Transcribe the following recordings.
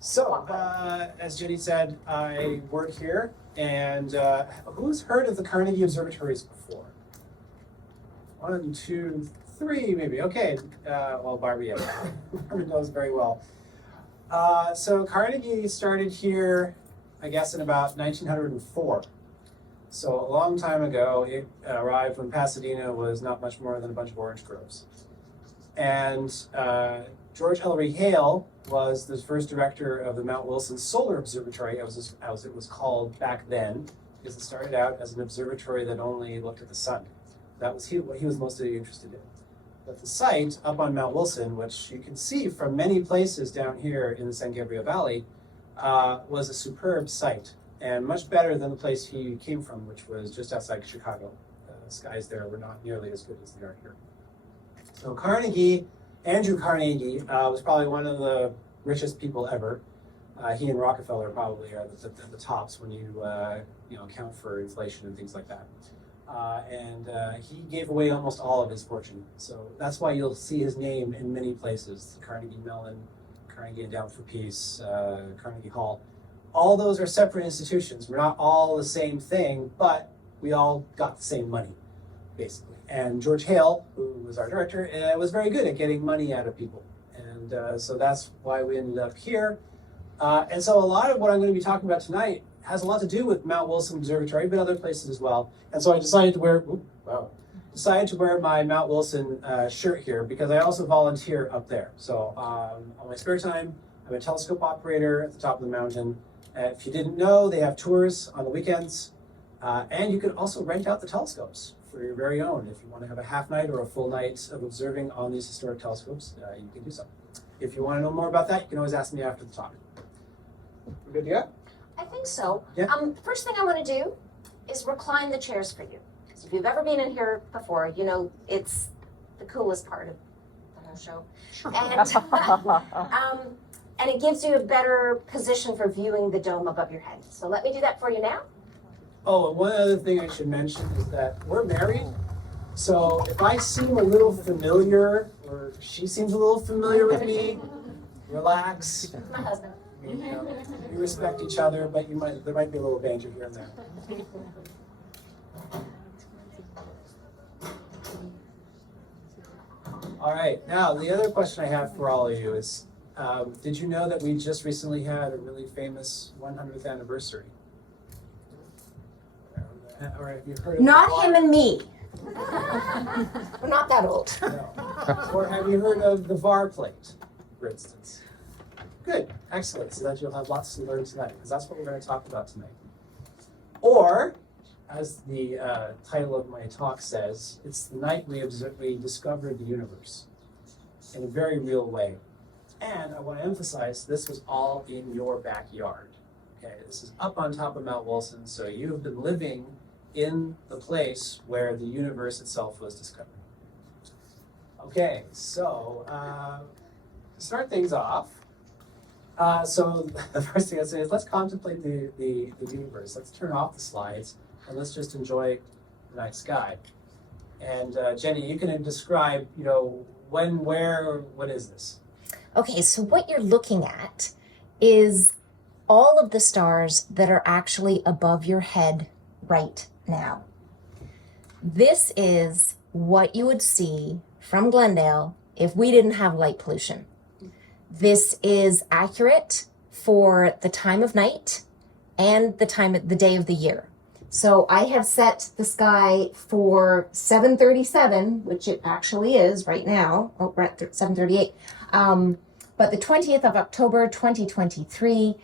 So, as Jenny said, I work here, and who's heard of the Carnegie Observatories before? 1, 2, 3, maybe. Okay, well, Barbie, yeah. Barbie knows very well. So Carnegie started here, I guess, in about 1904. So a long time ago, it arrived when Pasadena was not much more than a bunch of orange groves. And George Ellery Hale was the first director of the Mount Wilson Solar Observatory, as it was called back then, because it started out as an observatory that only looked at the sun. That was what he was mostly interested in. But the site up on Mount Wilson, which you can see from many places down here in the San Gabriel Valley, was a superb site, and much better than the place he came from, which was just outside Chicago. The skies there were not nearly as good as they are here. So Andrew Carnegie was probably one of the richest people ever. He and Rockefeller probably are the tops when you account for inflation and things like that. He gave away almost all of his fortune. So that's why you'll see his name in many places. The Carnegie Mellon, Carnegie Endowment for Peace, Carnegie Hall. All those are separate institutions. We're not all the same thing, but we all got the same money, basically. And George Hale, who was our director, was very good at getting money out of people. And so that's why we ended up here. And so a lot of what I'm going to be talking about tonight has a lot to do with Mount Wilson Observatory, but other places as well. And so I decided to wear my Mount Wilson shirt here because I also volunteer up there. So on my spare time, I'm a telescope operator at the top of the mountain. If you didn't know, they have tours on the weekends. And you can also rent out the telescopes for your very own. If you want to have a half night or a full night of observing on these historic telescopes, you can do so. If you want to know more about that, you can always ask me after the talk. We're good to go? I think so. Yeah. The first thing I want to do is recline the chairs for you. Because if you've ever been in here before, you know it's the coolest part of the whole show. And it gives you a better position for viewing the dome above your head. So let me do that for you now. Oh, and one other thing I should mention is that we're married. So if I seem a little familiar, or she seems a little familiar with me, relax. My husband. We respect each other, but there might be a little banter here and there. All right, now the other question I have for all of you is, did you know that we just recently had a really famous 100th anniversary? Or have you heard of Not him and me. We're not that old. No. Or have you heard of the VAR plate, for instance? Good, excellent. So that you'll have lots to learn tonight, because that's what we're going to talk about tonight. Or, as the title of my talk says, it's the night we discovered the universe in a very real way. And I want to emphasize this was all in your backyard. Okay, this is up on top of Mount Wilson, so you have been living in the place where the universe itself was discovered. Okay, so to start things off, so the first thing I'd say is let's contemplate the universe. Let's turn off the slides and let's just enjoy the night sky. And Jenny, you can describe, when, where, what is this? Okay, so what you're looking at is all of the stars that are actually above your head right now. This is what you would see from Glendale if we didn't have light pollution. This is accurate for the time of night and the day of the year. So I have set the sky for 7:37, which it actually is right now. Oh, we're at 7:38. But the 20th of October, 2023,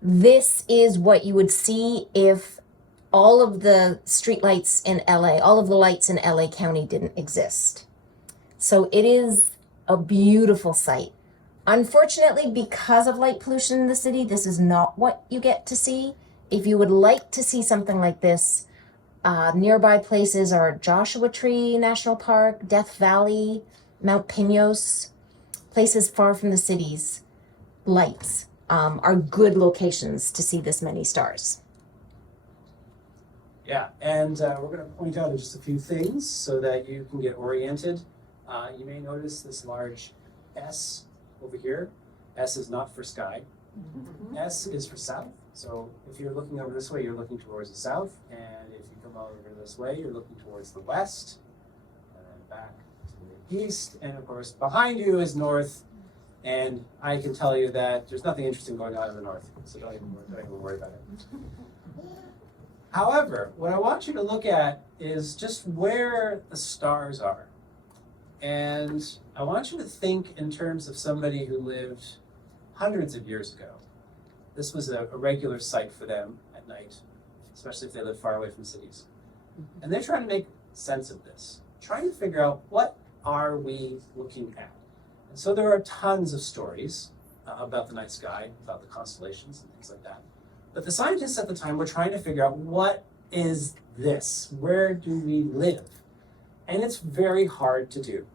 this is what you would see if all of the streetlights in LA, all of the lights in LA County didn't exist. So it is a beautiful sight. Unfortunately, because of light pollution in the city, this is not what you get to see. If you would like to see something like this, nearby places are Joshua Tree National Park, Death Valley, Mount Pinos, places far from the city's lights are good locations to see this many stars. Yeah, and we're going to point out just a few things so that you can get oriented. You may notice this large S over here. S is not for sky. S is for south. So if you're looking over this way, you're looking towards the south. And if you come over this way, you're looking towards the west. And then back to the east. And of course, behind you is north. And I can tell you that there's nothing interesting going on in the north. So don't even worry about it. However, what I want you to look at is just where the stars are. And I want you to think in terms of somebody who lived hundreds of years ago. This was a regular sight for them at night, especially if they live far away from cities. And they're trying to make sense of this, trying to figure out what are we looking at. And so there are tons of stories about the night sky, about the constellations and things like that. But the scientists at the time were trying to figure out, what is this? Where do we live? And it's very hard to do.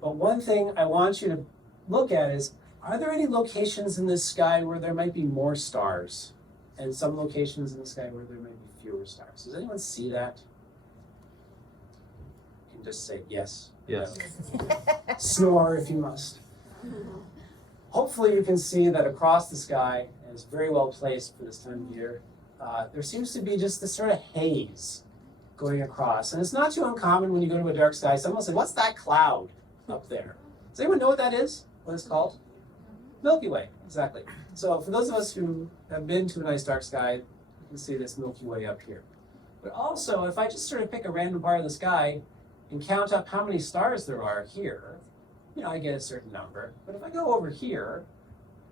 But one thing I want you to look at is, are there any locations in the sky where there might be more stars? And some locations in the sky where there might be fewer stars? Does anyone see that? You can just say yes. Yes. No. Snore if you must. Hopefully you can see that across the sky, and it's very well placed for this time of year, there seems to be just this sort of haze going across. And it's not too uncommon when you go to a dark sky, someone will say, what's that cloud up there? Does anyone know what that is? What it's called? Milky Way, exactly. So for those of us who have been to a nice dark sky, you can see this Milky Way up here. But also, if I just sort of pick a random part of the sky and count up how many stars there are here, I get a certain number. But if I go over here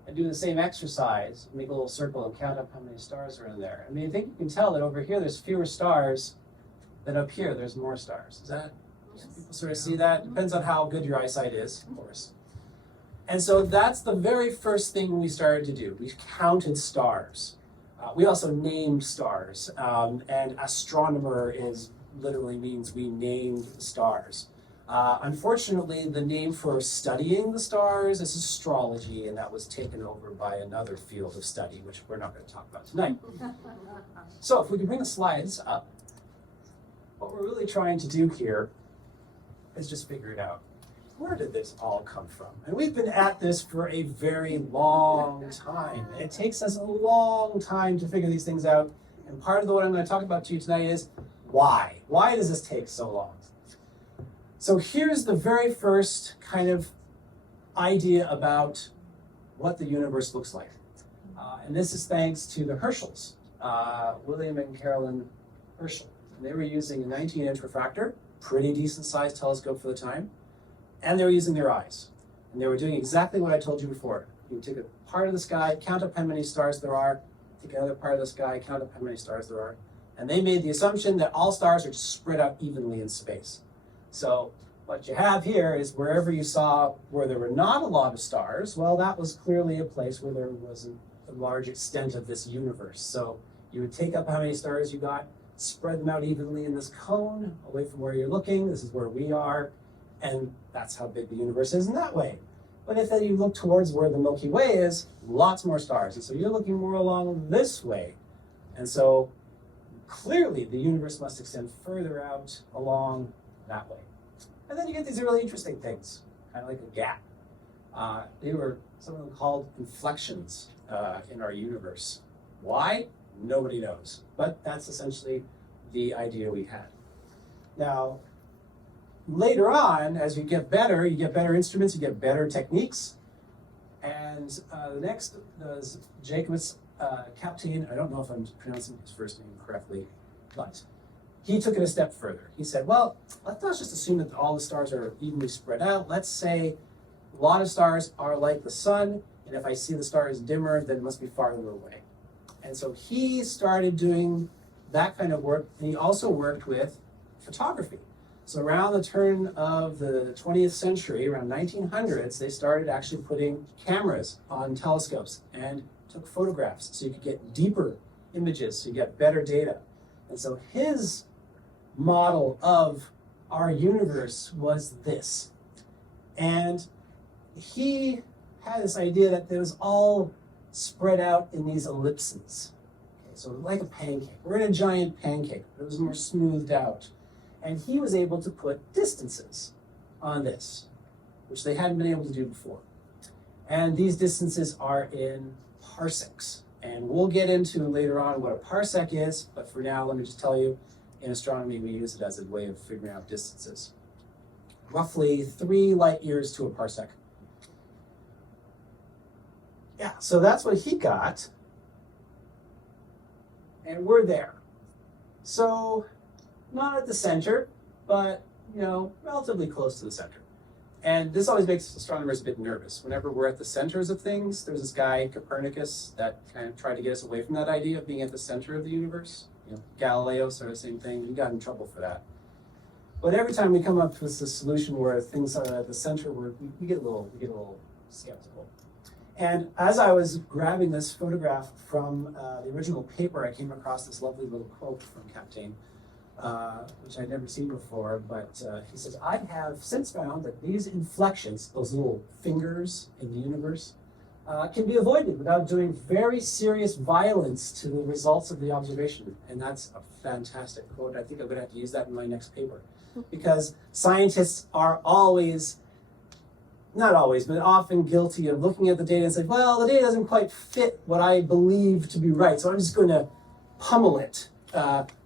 and do the same exercise, make a little circle and count up how many stars are in there, I think you can tell that over here there's fewer stars than up here there's more stars. Is that, people sort of see that? Depends on how good your eyesight is, of course. And so that's the very first thing we started to do. We counted stars. We also named stars. And astronomer literally means we named stars. Unfortunately, the name for studying the stars is astrology, and that was taken over by another field of study, which we're not going to talk about tonight. So if we can bring the slides up, what we're really trying to do here is just figure it out. Where did this all come from? And we've been at this for a very long time. It takes us a long time to figure these things out. And part of what I'm going to talk about to you tonight is why. Why does this take so long? So here's the very first kind of idea about what the universe looks like. And this is thanks to the Herschels, William and Carolyn Herschel. And they were using a 19-inch refractor, pretty decent sized telescope for the time. And they were using their eyes. And they were doing exactly what I told you before. You take a part of the sky, count up how many stars there are, take another part of the sky, count up how many stars there are. And they made the assumption that all stars are just spread out evenly in space. So what you have here is wherever you saw where there were not a lot of stars, well, that was clearly a place where there wasn't a large extent of this universe. So you would take up how many stars you got, spread them out evenly in this cone, away from where you're looking. This is where we are. And that's how big the universe is in that way. But if then you look towards where the Milky Way is, lots more stars. And so you're looking more along this way. And so clearly the universe must extend further out along that way. And then you get these really interesting things, kind of like a gap. They were some of them called inflections in our universe. Why? Nobody knows. But that's essentially the idea we had. Now, later on, as you get better instruments, you get better techniques. And the next is Jacobus Kapteyn. I don't know if I'm pronouncing his first name correctly, but he took it a step further. He said, well, let's not just assume that all the stars are evenly spread out. Let's say a lot of stars are like the sun, and if I see the stars dimmer, then it must be farther away. And so he started doing that kind of work, and he also worked with photography. So around the turn of the 20th century, around 1900s, they started actually putting cameras on telescopes and took photographs so you could get deeper images, so you get better data. And so his model of our universe was this. And he had this idea that it was all spread out in these ellipses. Okay, so like a pancake. We're in a giant pancake, but it was more smoothed out. And he was able to put distances on this, which they hadn't been able to do before. And these distances are in parsecs. And we'll get into later on what a parsec is, but for now, let me just tell you, in astronomy, we use it as a way of figuring out distances. Roughly 3 light years to a parsec. Yeah, so that's what he got. And we're there. So, not at the center, but, relatively close to the center. And this always makes astronomers a bit nervous. Whenever we're at the centers of things, there's this guy, Copernicus, that kind of tried to get us away from that idea of being at the center of the universe. Galileo, sort of same thing. He got in trouble for that. But every time we come up with a solution where things are at the center, we get a little skeptical. And as I was grabbing this photograph from the original paper, I came across this lovely little quote from Captain, which I'd never seen before, but he says, I have since found that these inflections, those little fingers in the universe, can be avoided without doing very serious violence to the results of the observation. And that's a fantastic quote. I think I'm going to have to use that in my next paper. Because scientists are always, not always, but often guilty of looking at the data and saying, well, the data doesn't quite fit what I believe to be right, so I'm just going to pummel it.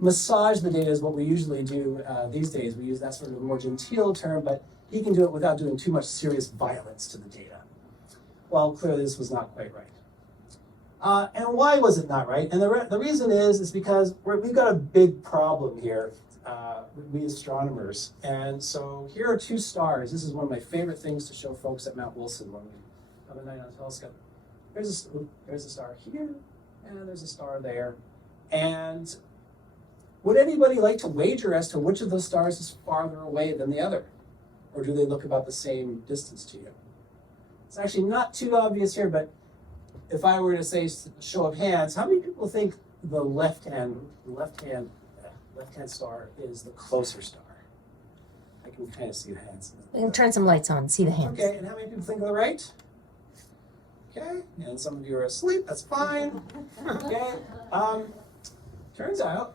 Massage the data is what we usually do these days. We use that sort of more genteel term, but he can do it without doing too much serious violence to the data. Well, clearly this was not quite right. And why was it not right? And the reason is because we've got a big problem here, we astronomers. And so here are 2 stars. This is one of my favorite things to show folks at Mount Wilson when we have a night on a telescope. There's a star here, and there's a star there. And would anybody like to wager as to which of those stars is farther away than the other? Or do they look about the same distance to you? It's actually not too obvious here, but if I were to say show of hands, how many people think the left-hand star is the closer star? I can kind of see the hands. We can turn some lights on, see the hands. Okay, and how many people think of the right? Okay, and some of you are asleep, that's fine. Okay, turns out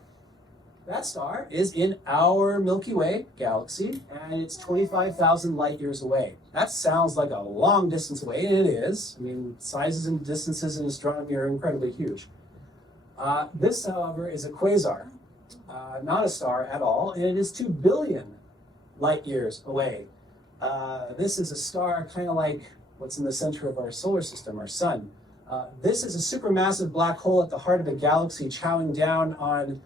that star is in our Milky Way galaxy, and it's 25,000 light years away. That sounds like a long distance away, and it is. I mean, sizes and distances in astronomy are incredibly huge. This, however, is a quasar, not a star at all, and it is 2 billion light years away. This is a star kind of like what's in the center of our solar system, our sun. This is a supermassive black hole at the heart of a galaxy chowing down on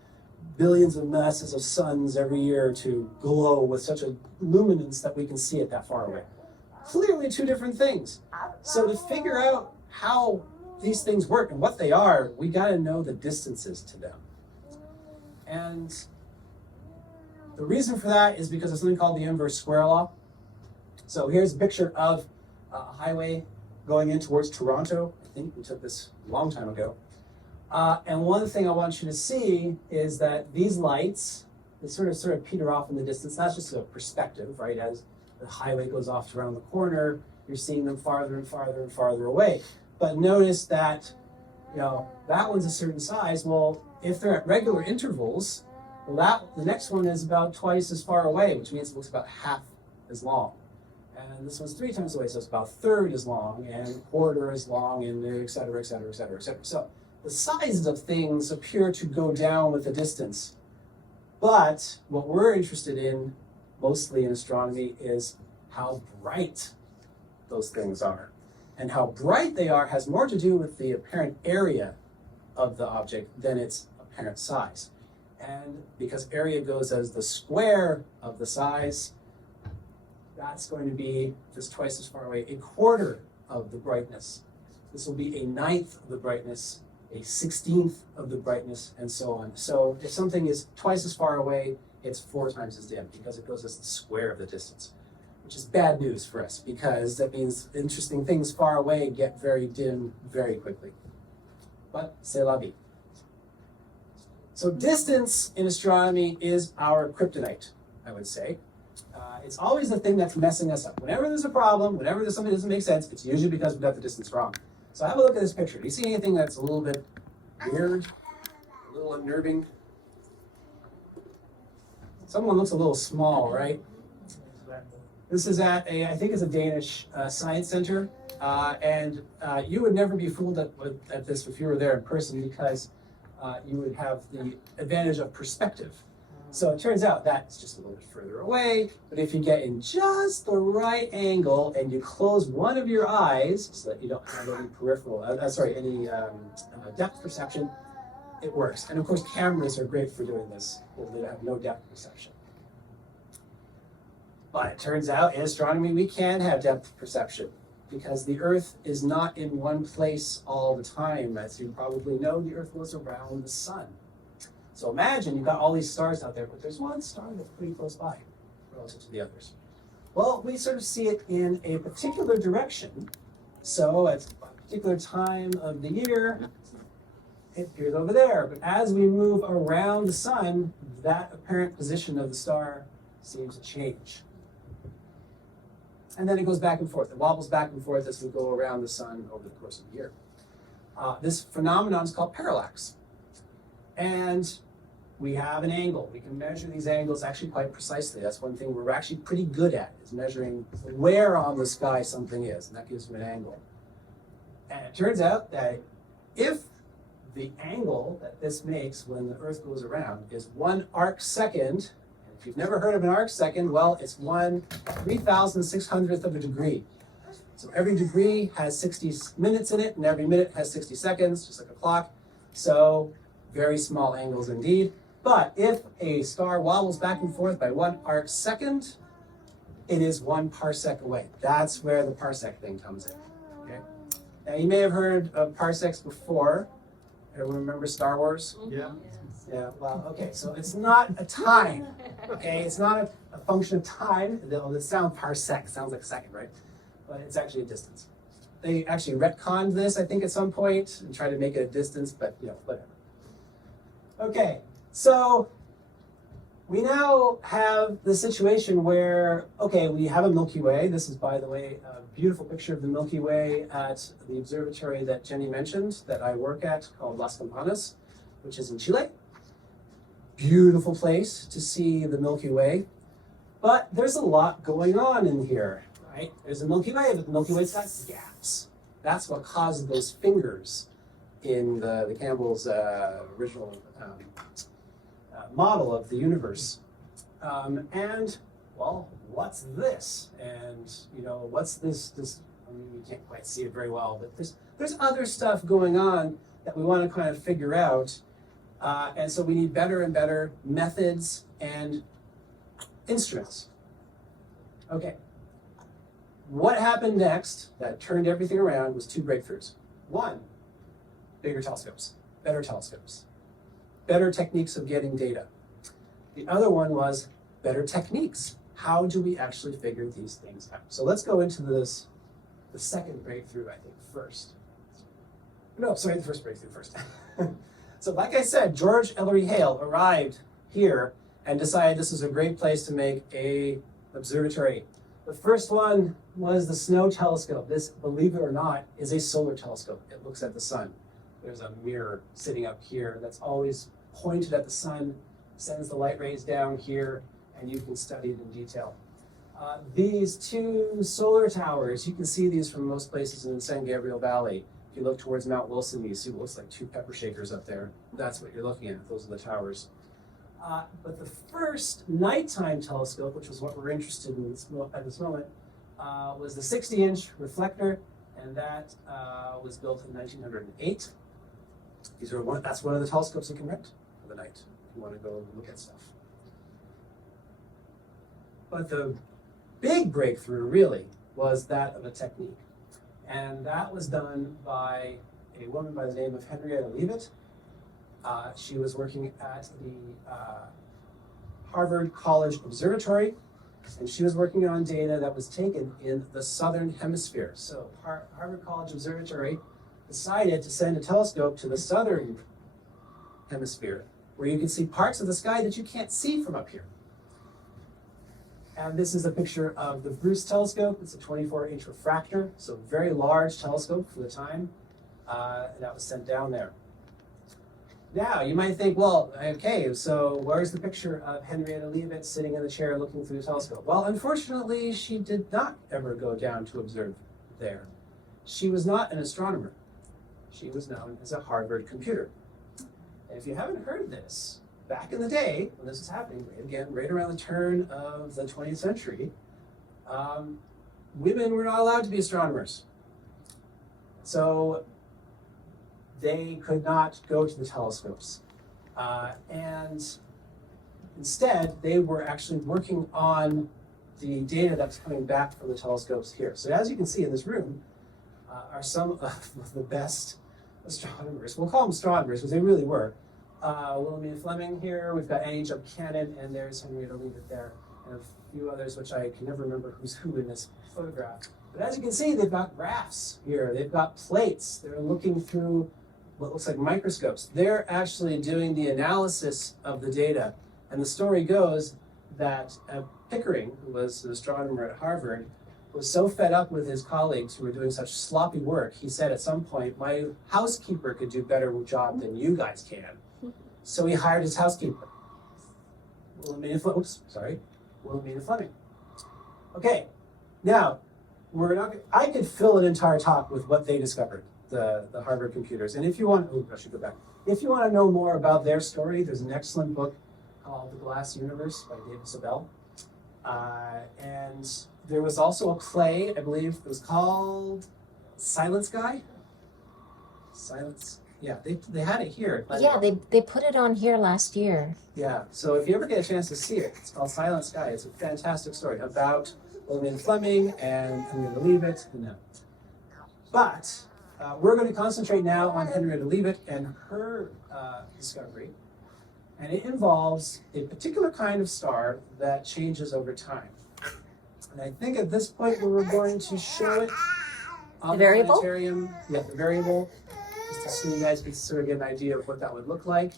billions of masses of suns every year to glow with such a luminance that we can see it that far away. Clearly 2 different things. So to figure out how these things work and what they are, we got to know the distances to them. And the reason for that is because of something called the inverse square law. So here's a picture of a highway going in towards Toronto. I think we took this a long time ago. And one thing I want you to see is that these lights, they sort of peter off in the distance. That's just a perspective, right? As the highway goes off around the corner, you're seeing them farther and farther and farther away. But notice that, that one's a certain size. Well, if they're at regular intervals, the next one is about twice as far away, which means it looks about half as long. And this one's 3 times away, so it's about a third as long, and a quarter as long, and et cetera, et cetera, et cetera, et cetera. So the sizes of things appear to go down with the distance. But what we're interested in, mostly in astronomy, is how bright those things are. And how bright they are has more to do with the apparent area of the object than its apparent size. And because area goes as the square of the size, that's going to be, if it's twice as far away, a quarter of the brightness. This will be a 1/9 of the brightness, a 16th of the brightness, and so on. So if something is twice as far away, it's 4 times as dim because it goes as the square of the distance, which is bad news for us because that means interesting things far away get very dim very quickly. But c'est la vie. So distance in astronomy is our kryptonite, I would say. It's always the thing that's messing us up. Whenever there's a problem, whenever there's something that doesn't make sense, it's usually because we got the distance wrong. So have a look at this picture. Do you see anything that's a little bit weird, a little unnerving? Someone looks a little small, right? This is at I think it's a Danish science center. And you would never be fooled at this if you were there in person, because you would have the advantage of perspective. So it turns out that's just a little bit further away, but if you get in just the right angle and you close one of your eyes so that you don't have any peripheral, any depth perception, it works. And of course, cameras are great for doing this, because they have no depth perception. But it turns out in astronomy, we can have depth perception, because the Earth is not in one place all the time. As you probably know, the Earth goes around the sun. So imagine you've got all these stars out there, but there's one star that's pretty close by relative to the others. Well, we sort of see it in a particular direction. So at a particular time of the year, it appears over there. But as we move around the sun, that apparent position of the star seems to change. And then it goes back and forth. It wobbles back and forth as we go around the sun over the course of the year. This phenomenon is called parallax. And we have an angle. We can measure these angles actually quite precisely. That's one thing we're actually pretty good at, is measuring where on the sky something is, and that gives you an angle. And it turns out that if the angle that this makes when the Earth goes around is 1 arc second, and if you've never heard of an arc second, well, it's 1/3,600th of a degree. So every degree has 60 minutes in it, and every minute has 60 seconds, just like a clock. So very small angles indeed. But if a star wobbles back and forth by 1 arc second, it is 1 parsec away. That's where the parsec thing comes in. Okay? Now you may have heard of parsecs before. Everyone remember Star Wars? Yeah. Yeah, well, okay, so it's not a time, okay? It's not a function of time. The sound parsec sounds like a second, right? But it's actually a distance. They actually retconned this, I think, at some point and tried to make it a distance, but, whatever. Okay, so we now have the situation where, okay, we have a Milky Way. This is, by the way, a beautiful picture of the Milky Way at the observatory that Jenny mentioned that I work at, called Las Campanas, which is in Chile. Beautiful place to see the Milky Way. But there's a lot going on in here, right? There's a Milky Way, but the Milky Way's got gaps. That's what caused those fingers in the Campbell's original model of the universe. And, well, what's this? And, what's this? I mean, you can't quite see it very well, but there's other stuff going on that we want to kind of figure out. And so we need better and better methods and instruments. Okay. What happened next that turned everything around was 2 breakthroughs. One, bigger telescopes, better techniques of getting data. The other one was better techniques. How do we actually figure these things out? So let's go into the second breakthrough, I think, first. No, sorry, the first breakthrough first. So like I said, George Ellery Hale arrived here and decided this is a great place to make a observatory. The first one was the SNO telescope. This, believe it or not, is a solar telescope. It looks at the sun. There's a mirror sitting up here that's always pointed at the sun, sends the light rays down here, and you can study it in detail. These 2 solar towers, you can see these from most places in the San Gabriel Valley. If you look towards Mount Wilson, you see what looks like 2 pepper shakers up there. That's what you're looking at. Those are the towers. But the first nighttime telescope, which was what we're interested in at this moment, was the 60-inch reflector, and that was built in 1908. That's one of the telescopes you can rent for the night if you want to go look at stuff. But the big breakthrough really was that of a technique. And that was done by a woman by the name of Henrietta Leavitt. She was working at the Harvard College Observatory, and she was working on data that was taken in the southern hemisphere. So Harvard College Observatory decided to send a telescope to the southern hemisphere, where you can see parts of the sky that you can't see from up here. And this is a picture of the Bruce telescope. It's a 24-inch refractor, so very large telescope for the time. That was sent down there. Now, you might think, well, okay, so where's the picture of Henrietta Leavitt sitting in the chair looking through the telescope? Well, unfortunately, she did not ever go down to observe there. she was not an astronomer. She was known as a Harvard computer. And if you haven't heard this, back in the day, when this was happening, right around the turn of the 20th century, women were not allowed to be astronomers. So they could not go to the telescopes. And instead, they were actually working on the data that was coming back from the telescopes here. So as you can see in this room are some of the best astronomers. We'll call them astronomers because they really were. Wilhelmina Fleming here, we've got Annie Buchanan, and there's Henrietta Leavitt there, and a few others which I can never remember who's who in this photograph. But as you can see, they've got graphs here, they've got plates, they're looking through what looks like microscopes. They're actually doing the analysis of the data. And the story goes that Pickering, who was an astronomer at Harvard, was so fed up with his colleagues who were doing such sloppy work, he said at some point, my housekeeper could do a better job than you guys can. So he hired his housekeeper, Wilhelmina Fleming. Okay, now, I could fill an entire talk with what they discovered, the Harvard computers. And if you want, I should go back. If you want to know more about their story, there's an excellent book called The Glass Universe by David Sabel. And there was also a play, I believe, it was called Silent Sky? Yeah, they had it here. Yeah, they put it on here last year. Yeah, so if you ever get a chance to see it, it's called Silent Sky. It's a fantastic story about Wilhelmina Fleming and Henrietta Leavitt and them. But we're going to concentrate now on Henrietta Leavitt and her discovery. And it involves a particular kind of star that changes over time. And I think at this point we were going to show it on the variable? planetarium. Yeah, the variable, just so you guys can sort of get an idea of what that would look like.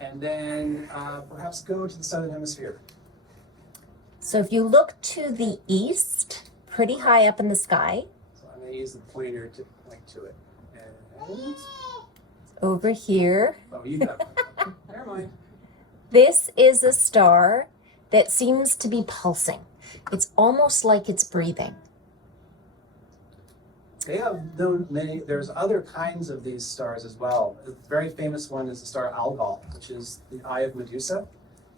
And then perhaps go to the southern hemisphere. So if you look to the east, pretty high up in the sky, So I'm going to use the pointer to point to it. And, over here, oh, you got it. Never mind. this is a star that seems to be pulsing. It's almost like it's breathing. They have known many, there's other kinds of these stars as well. A very famous one is the star Algol, which is the eye of Medusa.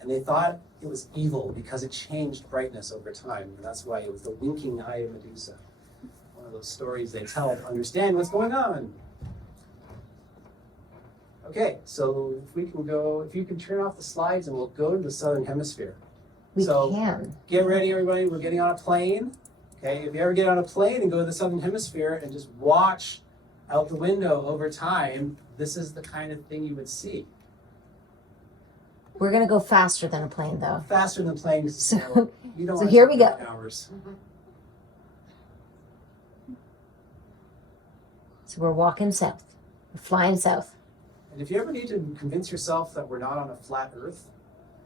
And they thought it was evil because it changed brightness over time. And that's why it was the winking eye of Medusa. One of those stories they tell to understand what's going on. Okay, so if you can turn off the slides and we'll go to the southern hemisphere. We So, can. Get ready, everybody. We're getting on a plane. Okay, if you ever get on a plane and go to the southern hemisphere and just watch out the window over time, this is the kind of thing you would see. We're going to go faster than a plane, though. Faster than planes. So- you don't so want here to we spend go. Hours. So we're walking south. We're flying south. And if you ever need to convince yourself that we're not on a flat Earth,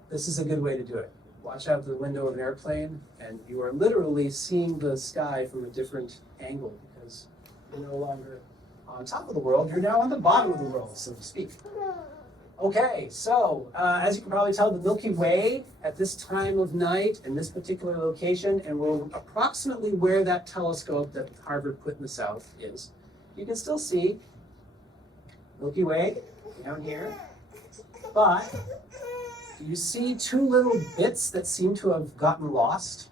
this is a good way to do it. Watch out the window of an airplane, and you are literally seeing the sky from a different angle because you're no longer on top of the world, you're now on the bottom of the world, so to speak. Okay, so as you can probably tell, the Milky Way at this time of night in this particular location, and we're approximately where that telescope that Harvard put in the south is, you can still see Milky Way down here, but you see two little bits that seem to have gotten lost.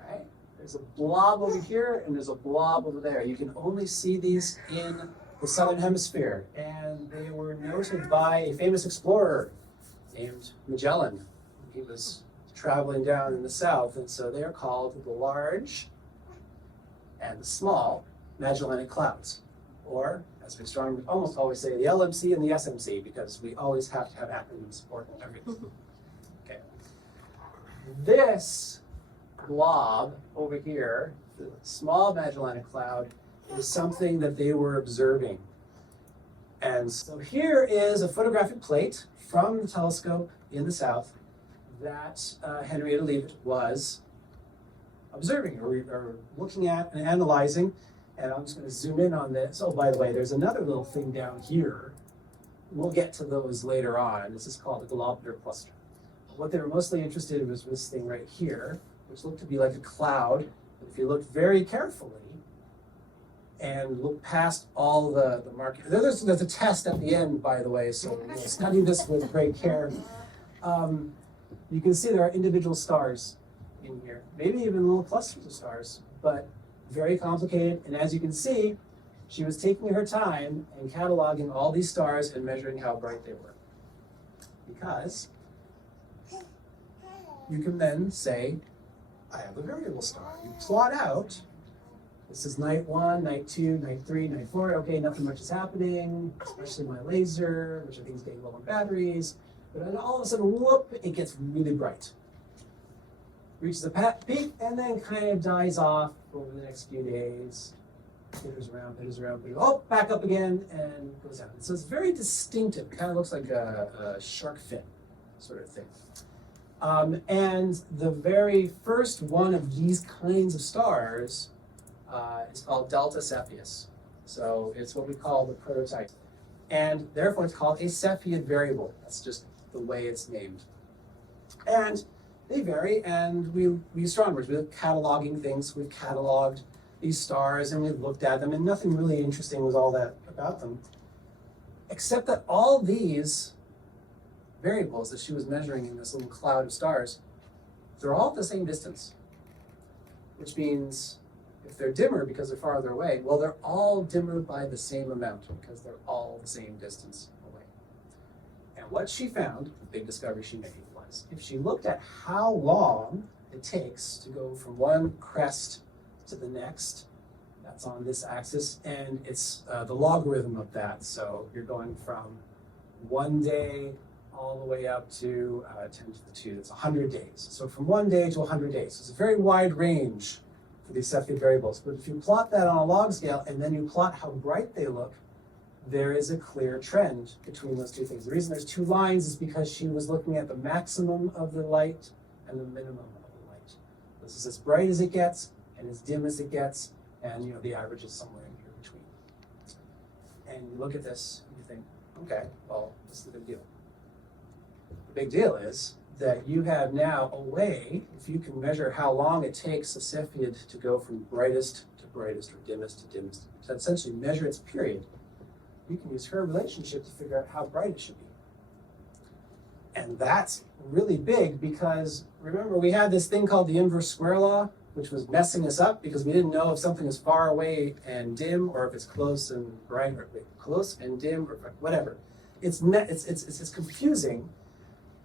Right? There's a blob over here and there's a blob over there. You can only see these in the southern hemisphere, and they were noted by a famous explorer named Magellan. He was traveling down in the south, and so they're called the large and the small Magellanic Clouds, or as we astronomers almost always say, the LMC and the SMC, because we always have to have acronyms for everything. Okay. This blob over here, the small Magellanic Cloud, is something that they were observing. And so here is a photographic plate from the telescope in the south that Henrietta Leavitt was observing or looking at and analyzing. And I'm just going to zoom in on this. Oh, by the way, there's another little thing down here. We'll get to those later on. This is called the globular cluster. What they were mostly interested in was this thing right here, which looked to be like a cloud. But if you look very carefully, and look past all the markings. There's a test at the end, by the way, so study this with great care. You can see there are individual stars in here, maybe even little clusters of stars, but very complicated. And as you can see, she was taking her time and cataloging all these stars and measuring how bright they were. Because you can then say, I have a variable star. You plot out, this is night 1, night 2, night 3, night 4. Okay, nothing much is happening, especially my laser, which I think is getting low on batteries. But then all of a sudden, whoop, it gets really bright. Reaches a peak and then kind of dies off over the next few days. Pitters around, oh, back up again and goes down. So it's very distinctive, kind of looks like a shark fin sort of thing. And the very first one of these kinds of stars is called Delta Cepheus. So it's what we call the prototype. And therefore it's called a Cepheid variable. That's just the way it's named. And they vary, and we astronomers, we're cataloging things. We've cataloged these stars and we've looked at them, and nothing really interesting was all that about them, except that all these variables that she was measuring in this little cloud of stars, they're all at the same distance, which means if they're dimmer because they're farther away, well, they're all dimmer by the same amount because they're all the same distance away. And what she found, the big discovery she made, was if she looked at how long it takes to go from one crest to the next, that's on this axis, and it's the logarithm of that. So you're going from 1 day all the way up to 10 to the 2, that's 100 days. So from 1 day to 100 days. So it's a very wide range for these Cepheid variables. But if you plot that on a log scale and then you plot how bright they look, there is a clear trend between those two things. The reason there's two lines is because she was looking at the maximum of the light and the minimum of the light. This is as bright as it gets and as dim as it gets, and the average is somewhere in here between. And you look at this and you think, okay, well, this is the big deal. The big deal is that you have now a way, if you can measure how long it takes a Cepheid to go from brightest to brightest or dimmest to dimmest, to essentially measure its period, you can use her relationship to figure out how bright it should be. And that's really big because, remember, we had this thing called the inverse square law, which was messing us up because we didn't know if something is far away and dim or if it's close and bright, or close and dim, or whatever. It's confusing.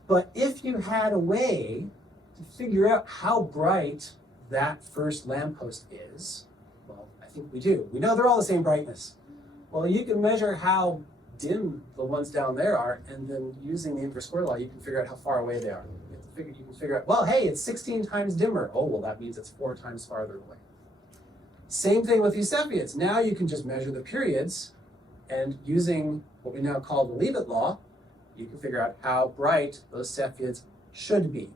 But if you had a way to figure out how bright that first lamppost is, well, I think we do. We know they're all the same brightness. Well, you can measure how dim the ones down there are, and then using the inverse square law, you can figure out how far away they are. You can figure out, well, hey, it's 16 times dimmer. Oh, well, that means it's 4 times farther away. Same thing with these Cepheids. Now you can just measure the periods, and using what we now call the Leavitt law, you can figure out how bright those Cepheids should be.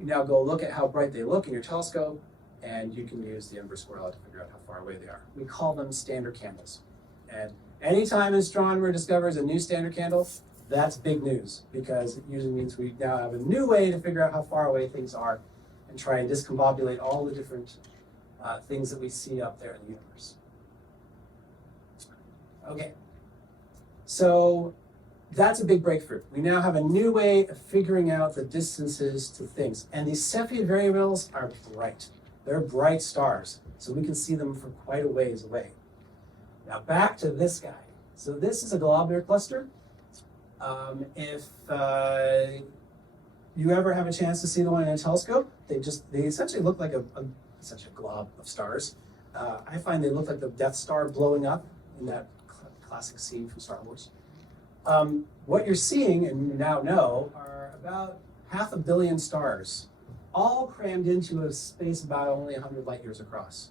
You now go look at how bright they look in your telescope, and you can use the inverse square law to figure out how far away they are. We call them standard candles. And anytime an astronomer discovers a new standard candle, that's big news, because it usually means we now have a new way to figure out how far away things are and try and discombobulate all the different things that we see up there in the universe. Okay, so that's a big breakthrough. We now have a new way of figuring out the distances to things. And these Cepheid variables are bright. They're bright stars, so we can see them from quite a ways away. Now back to this guy. So this is a globular cluster. If you ever have a chance to see the one in a telescope, they essentially look like such a glob of stars. I find they look like the Death Star blowing up in that classic scene from Star Wars. What you're seeing, and you now know, are about 500 million stars, all crammed into a space about only 100 light years across.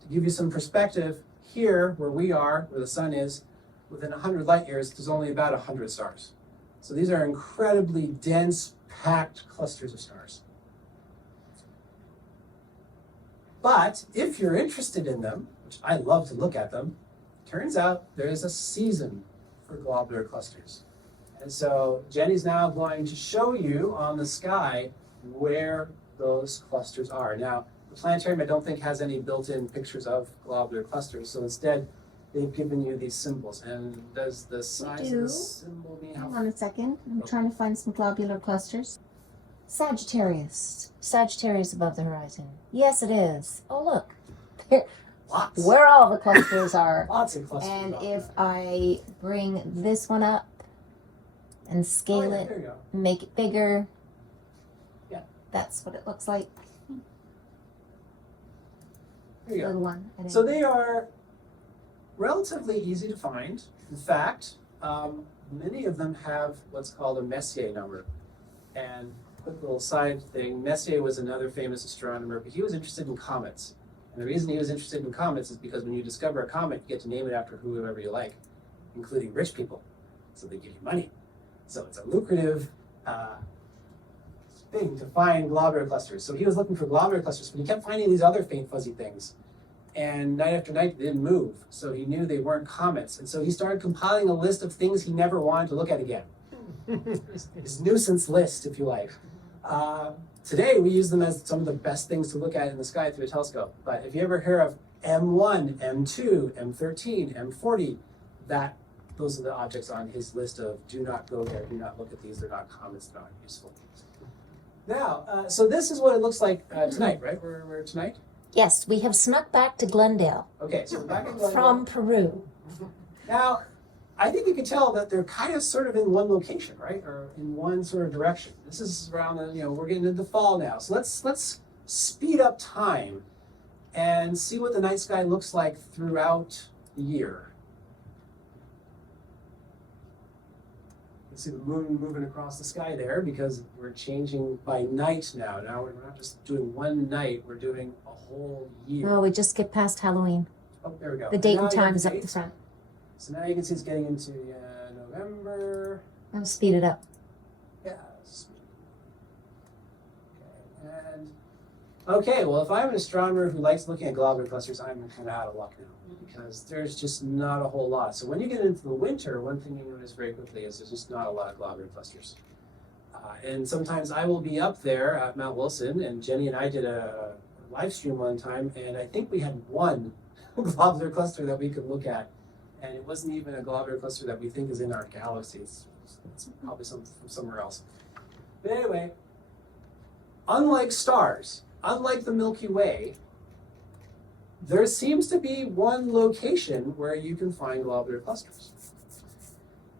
To give you some perspective, here, where we are, where the sun is, within 100 light years, there's only about 100 stars. So these are incredibly dense, packed clusters of stars. But if you're interested in them, which I love to look at them, turns out there is a season for globular clusters. And so Jenny's now going to show you on the sky where those clusters are. Now, The planetarium I don't think has any built-in pictures of globular clusters, so instead they've given you these symbols. And does the size of do. the symbol mean Hang how? on a second. I'm trying to find some globular clusters. Sagittarius. Sagittarius above the horizon. Yes, it is. Oh, look. Lots. Where all the clusters are. Lots of clusters. And up if there. I bring this one up and scale yeah, it, there you go. make it bigger, Yeah. that's what it looks like. There you go. Little one. I So didn't- they are relatively easy to find. In fact, many of them have what's called a Messier number. And quick little side thing, Messier was another famous astronomer, but he was interested in comets. And the reason he was interested in comets is because when you discover a comet, you get to name it after whoever you like, including rich people. So they give you money. So it's a lucrative thing to find globular clusters. So he was looking for globular clusters, but he kept finding these other faint fuzzy things. And night after night, they didn't move. So he knew they weren't comets. And so he started compiling a list of things he never wanted to look at again. His nuisance list, if you like. Today, we use them as some of the best things to look at in the sky through a telescope. But if you ever hear of M1, M2, M13, M40, those are the objects on his list of do not go there, do not look at these, they're not comets, they're not useful. Now, so this is what it looks like tonight, right? We're tonight? Yes, we have snuck back to Glendale Okay, so we're back in Glendale. from Peru. Now, I think you can tell that they're kind of sort of in one location, right? Or in one sort of direction. This is around the, we're getting into fall now. So let's speed up time and see what the night sky looks like throughout the year. You can see the moon moving across the sky there because we're changing by night now. Now we're not just doing one night, we're doing a whole year. Oh, we just skipped past Halloween. Oh, there we go. The date Now and you have time is up dates. the front. So now you can see it's getting into November. I'll speed it up. Yes. Okay, well, if I'm an astronomer who likes looking at globular clusters, I'm kind of out of luck now because there's just not a whole lot. So when you get into the winter, one thing you notice very quickly is there's just not a lot of globular clusters. And sometimes I will be up there at Mount Wilson, and Jenny and I did a live stream one time, and I think we had one globular cluster that we could look at. And it wasn't even a globular cluster that we think is in our galaxy. It's probably from somewhere else. But anyway, unlike stars, unlike the Milky Way, there seems to be one location where you can find globular clusters.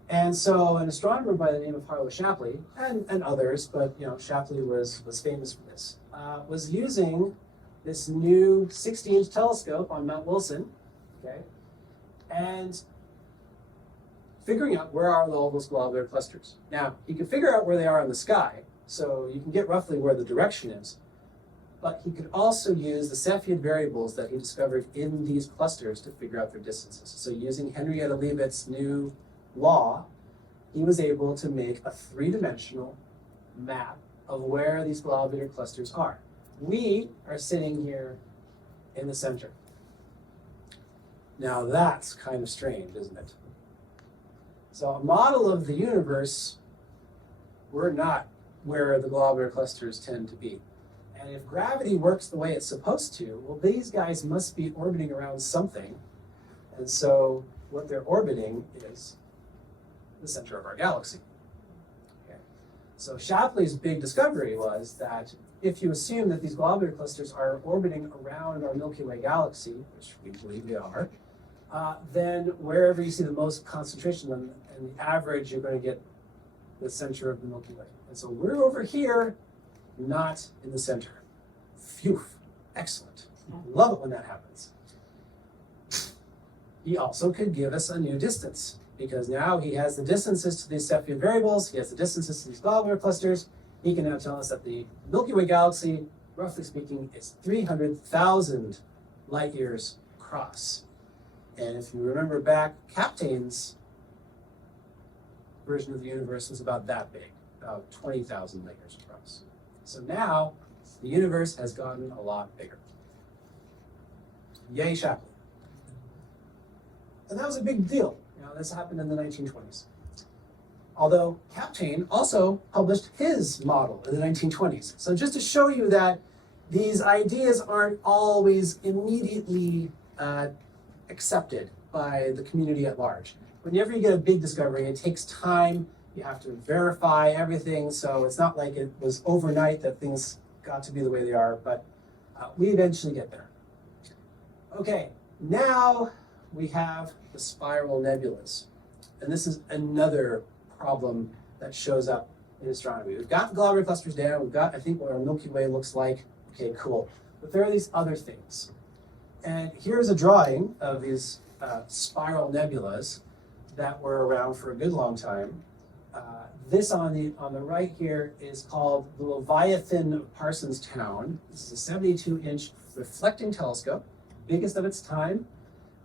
And so an astronomer by the name of Harlow Shapley, and others, but Shapley was famous for this, was using this new 60-inch telescope on Mount Wilson, okay, and figuring out where are all those globular clusters. Now, you can figure out where they are in the sky, so you can get roughly where the direction is, but he could also use the Cepheid variables that he discovered in these clusters to figure out their distances. So using Henrietta Leibott's new law, he was able to make a three-dimensional map of where these globular clusters are. We are sitting here in the center. Now that's kind of strange, isn't it? So a model of the universe, we're not where the globular clusters tend to be. And if gravity works the way it's supposed to, well, these guys must be orbiting around something. And so what they're orbiting is the center of our galaxy. Okay. So Shapley's big discovery was that if you assume that these globular clusters are orbiting around our Milky Way galaxy, which we believe they are, then wherever you see the most concentration and the average, you're going to get the center of the Milky Way. And so we're over here, not in the center. Phew, excellent. Love it when that happens. He also could give us a new distance because now he has the distances to these Cepheid variables, he has the distances to these globular clusters. He can now tell us that the Milky Way galaxy, roughly speaking, is 300,000 light years across. And if you remember back, Kapteyn's version of the universe was about that big, about 20,000 light years across. So now, the universe has gotten a lot bigger. Yay, Shapley. And that was a big deal. This happened in the 1920s. Although Kapteyn also published his model in the 1920s. So just to show you that these ideas aren't always immediately accepted by the community at large. Whenever you get a big discovery, it takes time. You have to verify everything, so it's not like it was overnight that things got to be the way they are, but we eventually get there. Okay, now we have the spiral nebulas. And this is another problem that shows up in astronomy. We've got the globular clusters down, we've got, I think, what our Milky Way looks like. Okay, cool. But there are these other things. And here's a drawing of these spiral nebulas that were around for a good long time. This on the right here is called the Leviathan of Parsonstown. This is a 72-inch reflecting telescope, biggest of its time.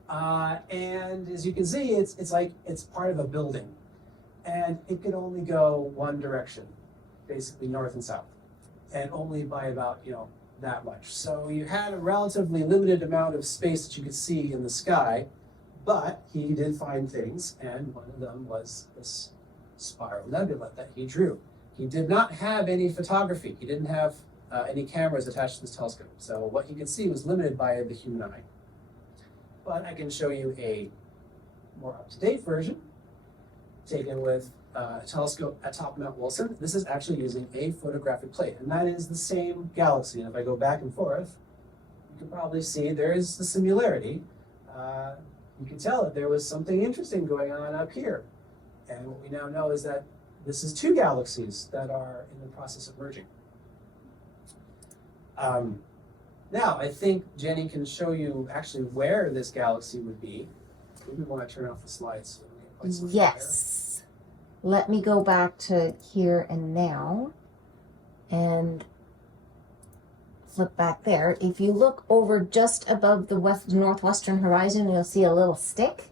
And as you can see, it's like it's part of a building. And it could only go one direction, basically north and south, and only by about, that much. So you had a relatively limited amount of space that you could see in the sky, but he did find things, and one of them was this spiral nebula that he drew. He did not have any photography. He didn't have any cameras attached to this telescope. So what he could see was limited by the human eye. But I can show you a more up-to-date version taken with a telescope atop Mount Wilson. This is actually using a photographic plate, and that is the same galaxy. And if I go back and forth, you can probably see there is the similarity. You can tell that there was something interesting going on up here. And what we now know is that this is two galaxies that are in the process of merging. Now, I think Jenny can show you actually where this galaxy would be. Maybe we want to turn off the slides. So we can quite see Yes. Let me go back to here and now and flip back there. If you look over just above the northwestern horizon, you'll see a little stick.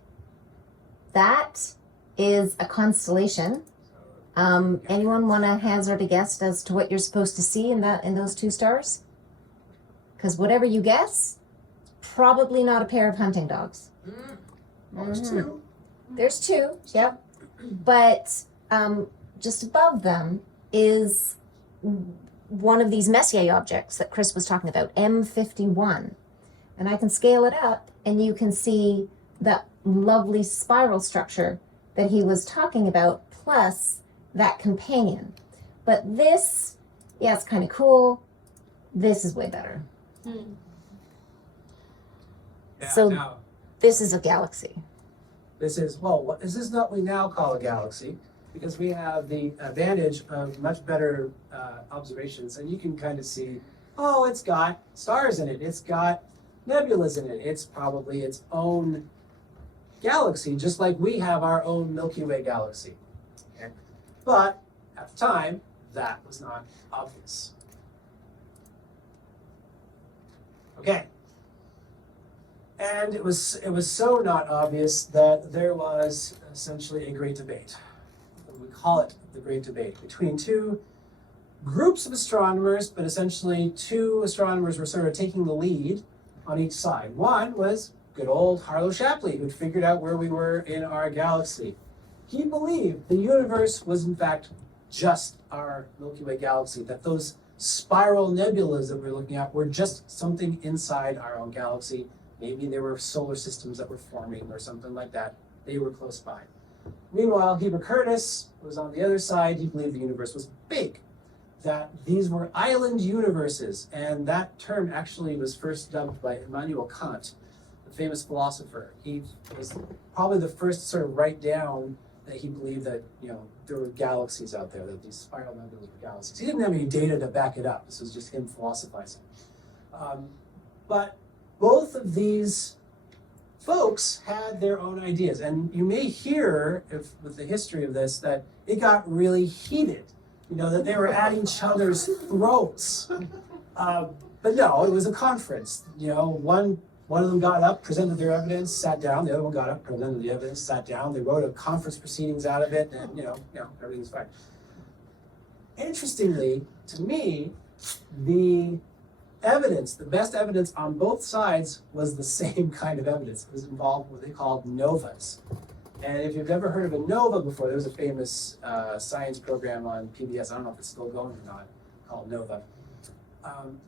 That is a constellation. Anyone want to hazard a guess as to what you're supposed to see in those two stars? Because whatever you guess, probably not a pair of hunting dogs. There's two. There's two, yep. But just above them is one of these Messier objects that Chris was talking about, M51. And I can scale it up, and you can see that lovely spiral structure that he was talking about, plus that companion. But this, yeah, it's kind of cool. This is way better. Yeah, So- now, This is a galaxy. this is what is what we now call a galaxy, because we have the advantage of much better observations, and you can kind of see, oh, it's got stars in it, it's got nebulas in it, it's probably its own galaxy, just like we have our own Milky Way galaxy. Okay? But at the time, that was not obvious. Okay. And it was so not obvious that there was essentially a great debate. We call it the Great Debate between two groups of astronomers, but essentially two astronomers were sort of taking the lead on each side. One was good old Harlow Shapley, who'd figured out where we were in our galaxy. He believed the universe was in fact just our Milky Way galaxy, that those spiral nebulas that we're looking at were just something inside our own galaxy. Maybe there were solar systems that were forming or something like that. They were close by. Meanwhile, Heber Curtis was on the other side. He believed the universe was big, that these were island universes. And that term actually was first dubbed by Immanuel Kant, the famous philosopher. He was probably the first to sort of write down that he believed that, there were galaxies out there, that these spiral nebulas were galaxies. He didn't have any data to back it up. This was just him philosophizing. But both of these folks had their own ideas. And you may hear, with the history of this, that it got really heated, that they were at each other's throats. But no, it was a conference. One of them got up, presented their evidence, sat down. The other one got up, presented the evidence, sat down. They wrote a conference proceedings out of it, and everything's fine. Interestingly, to me, the best evidence on both sides was the same kind of evidence. It was involved what they called novas. And if you've ever heard of a nova before, there was a famous science program on PBS, I don't know if it's still going or not, called Nova.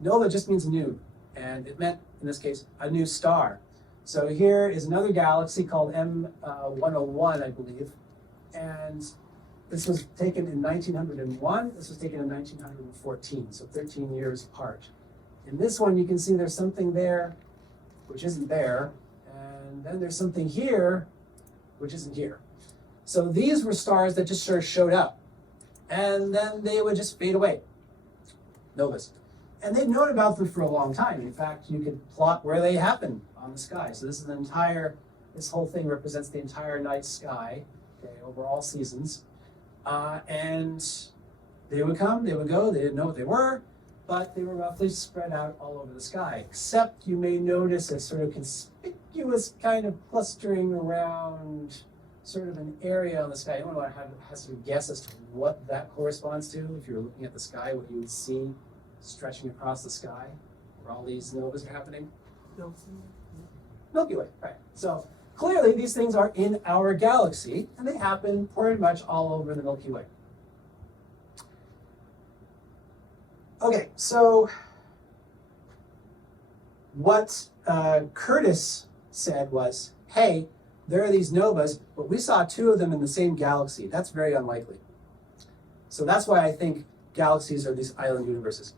Nova just means new, and it meant, in this case, a new star. So here is another galaxy called M101, I believe, and this was taken in 1901, this was taken in 1914, so 13 years apart. In this one, you can see there's something there, which isn't there, and then there's something here, which isn't here. So these were stars that just sort of showed up, and then they would just fade away. Novas. And they've known about them for a long time. In fact, you could plot where they happen on the sky. So this is this whole thing represents the entire night sky, okay, over all seasons. And they would come, they would go, they didn't know what they were, but they were roughly spread out all over the sky. Except you may notice a sort of conspicuous kind of clustering around sort of an area on the sky. Anyone has to guess as to what that corresponds to? If you're looking at the sky, what you would see stretching across the sky, where all these novas are happening? Milky Way, right. So clearly these things are in our galaxy, and they happen pretty much all over the Milky Way. Okay, so what Curtis said was, hey, there are these novas, but we saw two of them in the same galaxy. That's very unlikely. So that's why I think galaxies are these island universes.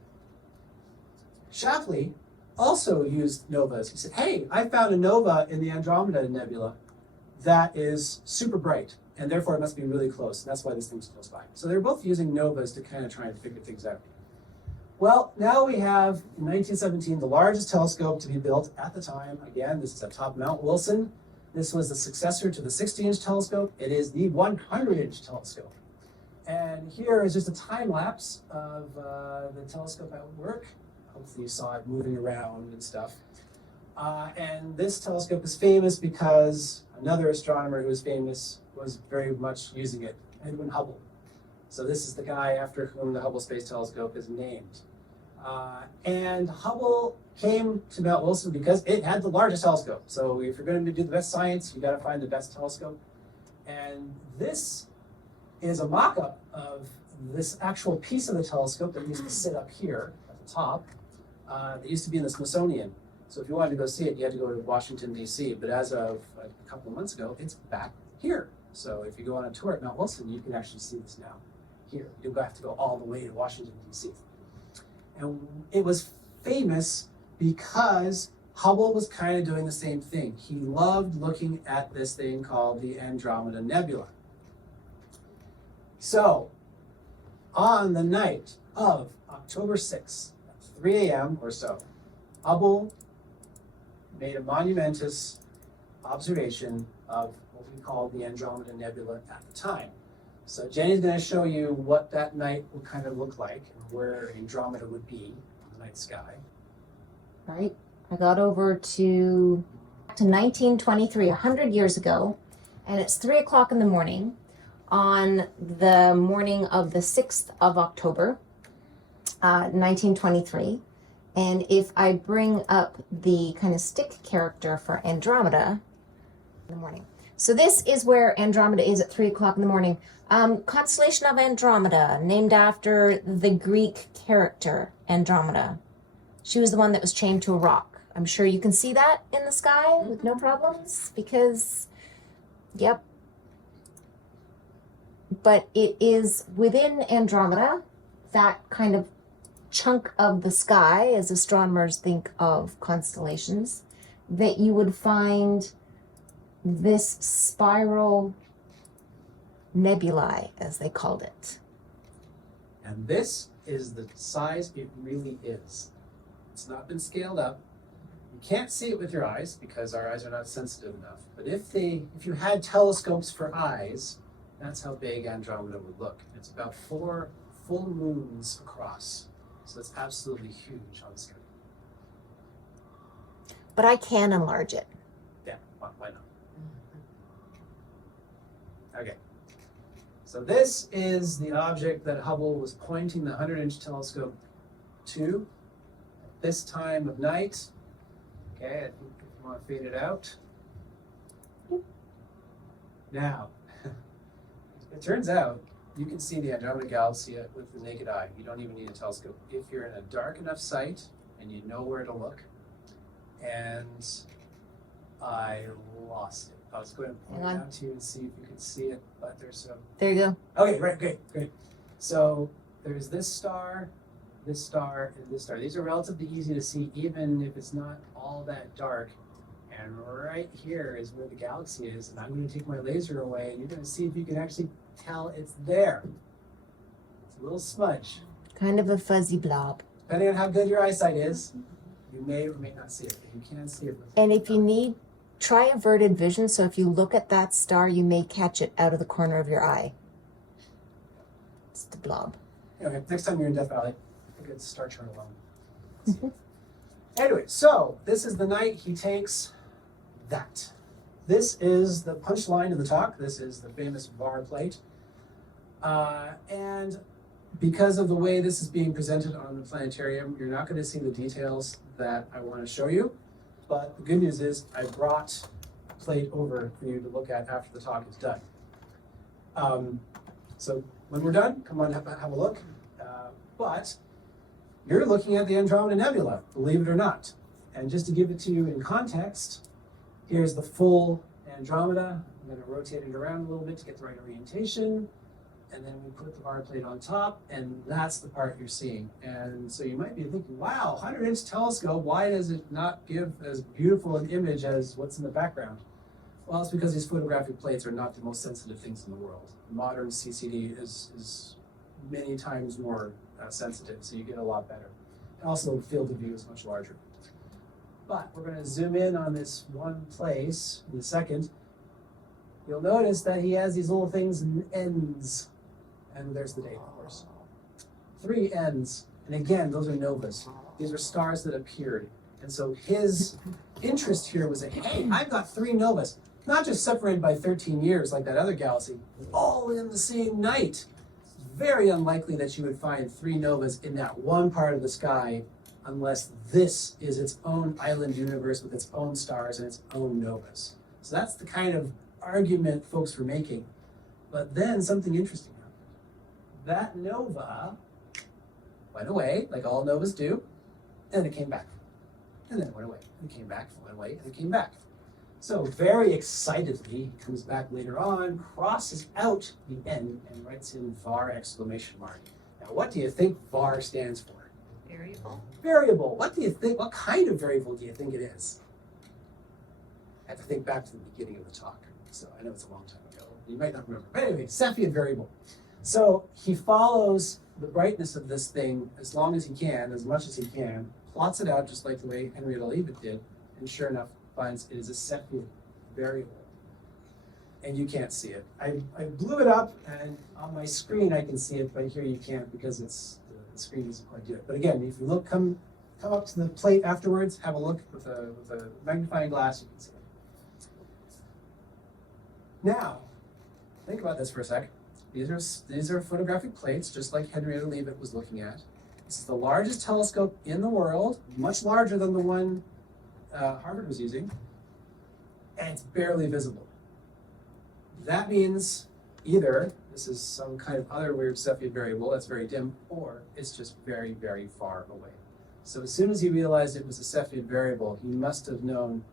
Shapley also used novas. He said, hey, I found a nova in the Andromeda Nebula that is super bright, and therefore it must be really close, and that's why this thing's close by. So they're both using novas to kind of try and figure things out. Well, now we have, in 1917, the largest telescope to be built at the time. Again, this is atop Mount Wilson. This was the successor to the 60-inch telescope. It is the 100-inch telescope. And here is just a time lapse of the telescope at work. Hopefully you saw it moving around and stuff. And this telescope is famous because another astronomer who was famous was very much using it, Edwin Hubble. So this is the guy after whom the Hubble Space Telescope is named. And Hubble came to Mount Wilson because it had the largest telescope. So if you're going to do the best science, you got to find the best telescope. And this is a mock-up of this actual piece of the telescope that used to sit up here at the top. That used to be in the Smithsonian. So if you wanted to go see it, you had to go to Washington, D.C. But as of a couple of months ago, it's back here. So if you go on a tour at Mount Wilson, you can actually see this now here. You don't have to go all the way to Washington, D.C. And it was famous because Hubble was kind of doing the same thing. He loved looking at this thing called the Andromeda Nebula. So, on the night of October 6th, at 3 a.m. or so, Hubble made a monumentous observation of what we call the Andromeda Nebula at the time. So Jenny's going to show you what that night would kind of look like and where Andromeda would be on the night sky. All right, I got over to 1923, 100 years ago, and it's 3 o'clock in the morning on the morning of the 6th of October, 1923. And if I bring up the kind of stick character for Andromeda in the morning. So this is where Andromeda is at 3 o'clock in the morning. Constellation of Andromeda, named after the Greek character Andromeda. She was the one that was chained to a rock. I'm sure you can see that in the sky with no problems because, yep. But it is within Andromeda, that kind of chunk of the sky, as astronomers think of constellations, that you would find this spiral nebulae, as they called it. And this is the size it really is. It's not been scaled up. You can't see it with your eyes because our eyes are not sensitive enough. But if you had telescopes for eyes, that's how big Andromeda would look. It's about 4 full moons across. So it's absolutely huge on the screen. But I can enlarge it. Yeah, why not? Okay. So this is the object that Hubble was pointing the 100-inch telescope to at this time of night. Okay, I think if you want to fade it out. Now, it turns out you can see the Andromeda Galaxy with the naked eye. You don't even need a telescope. If you're in a dark enough site and you know where to look, and I lost it. I was going to point it out to you and see if you can see it, but there's some. There you go. Okay, right, great. So there's this star, and this star. These are relatively easy to see, even if it's not all that dark. And right here is where the galaxy is, and I'm going to take my laser away, and you're going to see if you can actually tell it's there. It's a little smudge. Kind of a fuzzy blob. Depending on how good your eyesight is, you may or may not see it. You can see it. And if you need, try averted vision. So if you look at that star, you may catch it out of the corner of your eye. It's the blob. Anyway, next time you're in Death Valley, look at Star Chart alone. Anyway, so this is the night he takes that. This is the punchline of the talk. This is the famous VAR plate. And because of the way this is being presented on the planetarium, you're not going to see the details that I want to show you. But the good news is I brought a plate over for you to look at after the talk is done. So when we're done, come on, have a look. But you're looking at the Andromeda Nebula, believe it or not. And just to give it to you in context, here's the full Andromeda. I'm going to rotate it around a little bit to get the right orientation. And then we put the bar plate on top, and that's the part you're seeing. And so you might be thinking, wow, 100-inch telescope, why does it not give as beautiful an image as what's in the background? Well, it's because these photographic plates are not the most sensitive things in the world. Modern CCD is many times more sensitive, so you get a lot better. And also, the field of view is much larger. But we're going to zoom in on this one place in a second. You'll notice that he has these little things and ends. And there's the date, of course. 3 ends. And again, those are novas. These are stars that appeared. And so his interest here was that, hey, I've got 3 novas. Not just separated by 13 years like that other galaxy, all in the same night. It's very unlikely that you would find 3 novas in that one part of the sky unless this is its own island universe with its own stars and its own novas. So that's the kind of argument folks were making. But then something interesting happened. That nova went away, like all novas do, and it came back. And then it went away, and it came back, went away, and it came back. So very excitedly, he comes back later on, crosses out the end, and writes in VAR exclamation mark. Now what do you think VAR stands for? Variable. Variable. What do you think? What kind of variable do you think it is? I have to think back to the beginning of the talk. So I know it's a long time ago. You might not remember. But anyway, Cepheid variable. So he follows the brightness of this thing as long as he can, as much as he can, plots it out just like the way Henrietta Leavitt did, and sure enough, finds it is a Cepheid variable. And you can't see it. I blew it up, and on my screen I can see it, but here you can't because the screen doesn't quite do it. But again, if you look, come up to the plate afterwards, have a look with a magnifying glass, you can see it. Now, think about this for a sec. These are photographic plates, just like Henrietta Leavitt was looking at. This is the largest telescope in the world, much larger than the one Harvard was using, and it's barely visible. That means either this is some kind of other weird Cepheid variable that's very dim, or it's just very, very far away. So as soon as he realized it was a Cepheid variable, he must have known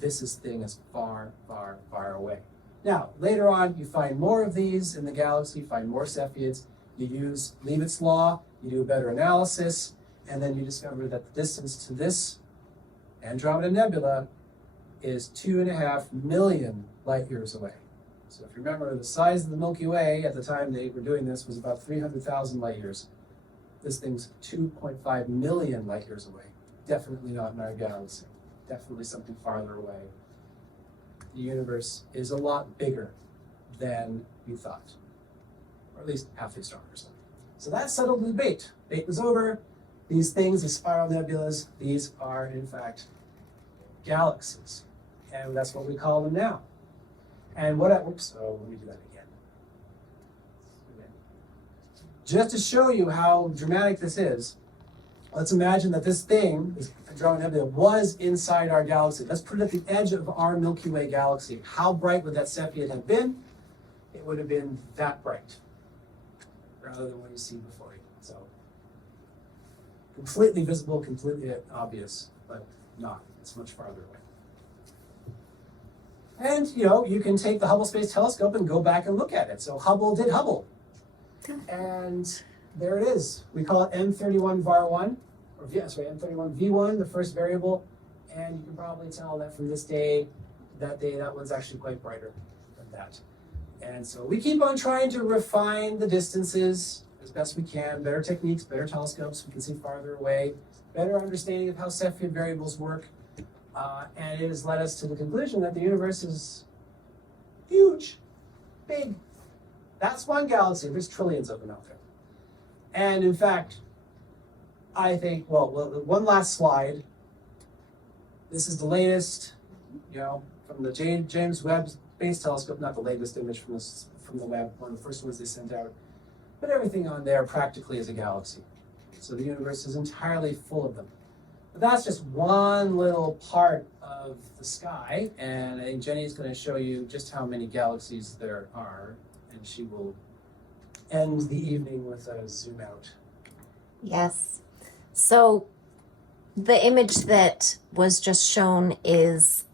this thing is far, far, far away. Now, later on, you find more of these in the galaxy, find more Cepheids. You use Leavitt's law, you do a better analysis, and then you discover that the distance to this Andromeda Nebula is 2.5 million light years away. So if you remember, the size of the Milky Way at the time they were doing this was about 300,000 light years. This thing's 2.5 million light years away. Definitely not in our galaxy. Definitely something farther away. The universe is a lot bigger than you thought, or at least half the stars. So that settled the debate. Debate was over. These things, these spiral nebulas, these are in fact galaxies, and that's what we call them now. And let me do that again. Just to show you how dramatic this is, let's imagine that this thing, this Andromeda Nebula, was inside our galaxy. Let's put it at the edge of our Milky Way galaxy. How bright would that Cepheid have been? It would have been that bright. rather than what you see before you. So completely visible, completely obvious, but not. It's much farther away. And you can take the Hubble Space Telescope and go back and look at it. So Hubble did Hubble. And there it is. We call it M31 var1, or M31 v1, the first variable. And you can probably tell that from this day, that one's actually quite brighter than that. And so we keep on trying to refine the distances as best we can, better techniques, better telescopes, we can see farther away, better understanding of how Cepheid variables work. And it has led us to the conclusion that the universe is huge, big. That's one galaxy. There's trillions of them out there. And in fact, I think, well, one last slide. This is the latest, from the James Webb Space Telescope, not the latest image from the Webb, one of the first ones they sent out. But everything on there practically is a galaxy. So the universe is entirely full of them. But that's just one little part of the sky, and I think Jenny's going to show you just how many galaxies there are, and she will end the evening with a zoom out. Yes. So the image that was just shown is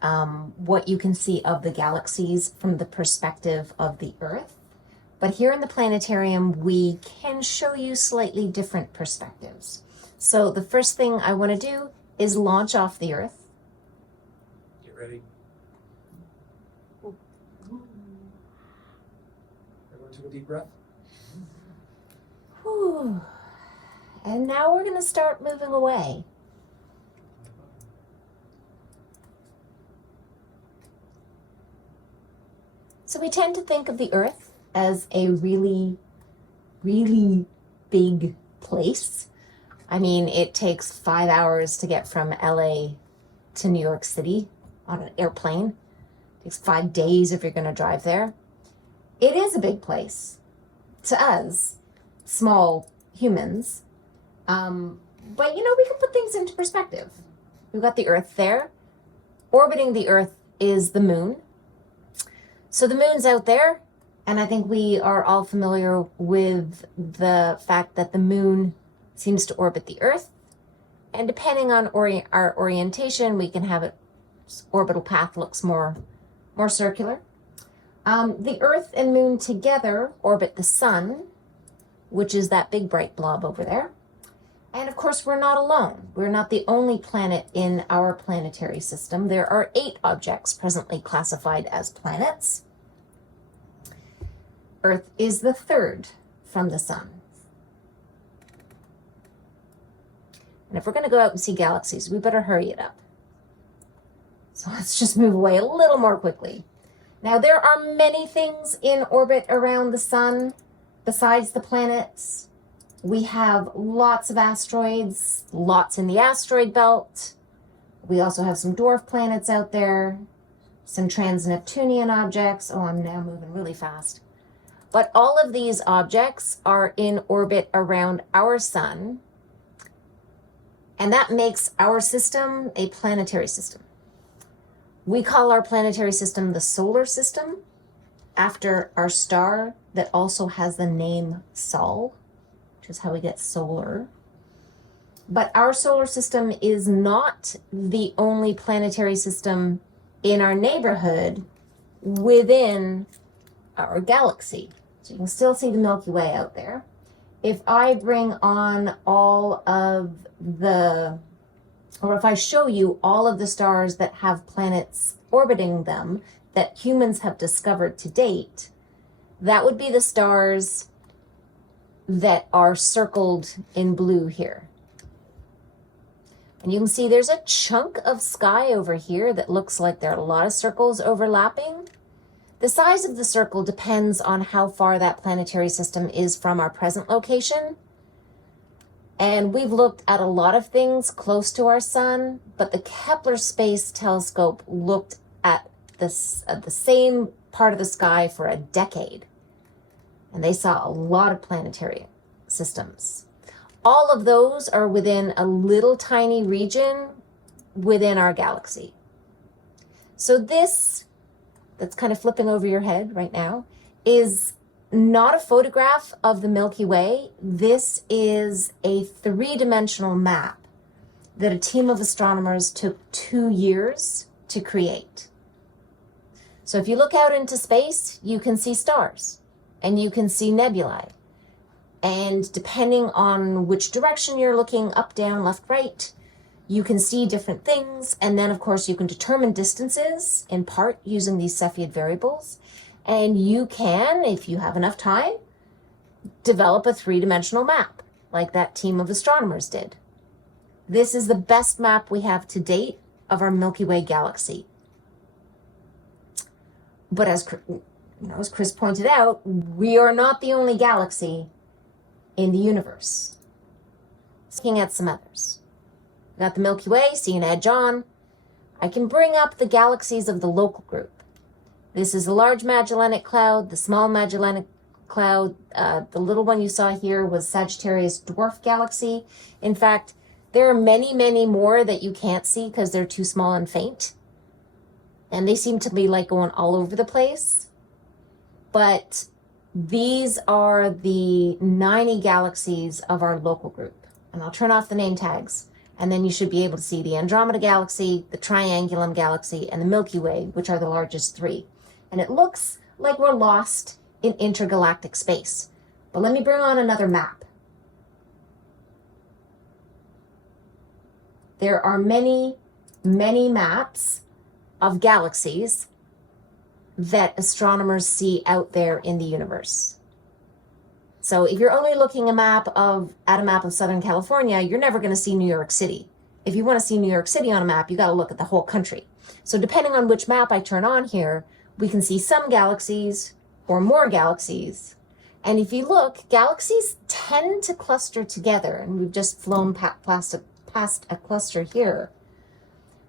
what you can see of the galaxies from the perspective of the Earth. But here in the planetarium, we can show you slightly different perspectives. So the first thing I want to do is launch off the Earth. Get ready. Everyone took a deep breath. Whew. And now we're going to start moving away. So we tend to think of the Earth as a really, really big place. I mean, it takes 5 hours to get from LA to New York City on an airplane. It takes 5 days if you're going to drive there. It is a big place to us, small humans. But we can put things into perspective. We've got the Earth there. Orbiting the Earth is the moon. So the moon's out there, and I think we are all familiar with the fact that the moon seems to orbit the Earth. And depending on our orientation, we can have its orbital path looks more circular. The Earth and moon together orbit the sun, which is that big bright blob over there. And of course, we're not alone. We're not the only planet in our planetary system. There are 8 objects presently classified as planets. Earth is the 3rd from the sun. And if we're going to go out and see galaxies, we better hurry it up. So let's just move away a little more quickly. Now, there are many things in orbit around the sun besides the planets. We have lots of asteroids, lots in the asteroid belt. We also have some dwarf planets out there, some trans-Neptunian objects. Oh, I'm now moving really fast. But all of these objects are in orbit around our sun, and that makes our system a planetary system. We call our planetary system the solar system, after our star that also has the name Sol, which is how we get solar. But our solar system is not the only planetary system in our neighborhood within our galaxy. So you can still see the Milky Way out there. If I bring on if I show you all of the stars that have planets orbiting them that humans have discovered to date, that would be the stars that are circled in blue here. And you can see there's a chunk of sky over here that looks like there are a lot of circles overlapping. The size of the circle depends on how far that planetary system is from our present location. And we've looked at a lot of things close to our sun, but the Kepler Space Telescope looked at the same part of the sky for a decade. And they saw a lot of planetary systems. All of those are within a little tiny region within our galaxy. So this, that's kind of flipping over your head right now, is not a photograph of the Milky Way. This is a three-dimensional map that a team of astronomers took 2 years to create. So if you look out into space, you can see stars and you can see nebulae. And depending on which direction you're looking, up, down, left, right, you can see different things. And then, of course, you can determine distances in part using these Cepheid variables. And you can, if you have enough time, develop a three-dimensional map like that team of astronomers did. This is the best map we have to date of our Milky Way galaxy. But as Chris pointed out, we are not the only galaxy in the universe. Looking at some others. We got the Milky Way, see an edge on. I can bring up the galaxies of the local group. This is the Large Magellanic Cloud, the Small Magellanic Cloud. The little one you saw here was Sagittarius Dwarf Galaxy. In fact, there are many, many more that you can't see because they're too small and faint. And they seem to be like going all over the place. But these are the 90 galaxies of our local group. And I'll turn off the name tags. And then you should be able to see the Andromeda Galaxy, the Triangulum Galaxy, and the Milky Way, which are the largest three. And it looks like we're lost in intergalactic space. But let me bring on another map. There are many, many maps of galaxies that astronomers see out there in the universe. So if you're only looking at a map of Southern California, you're never going to see New York City. If you want to see New York City on a map, you got to look at the whole country. So depending on which map I turn on here, we can see some galaxies or more galaxies. And if you look, galaxies tend to cluster together, and we've just flown past a cluster here.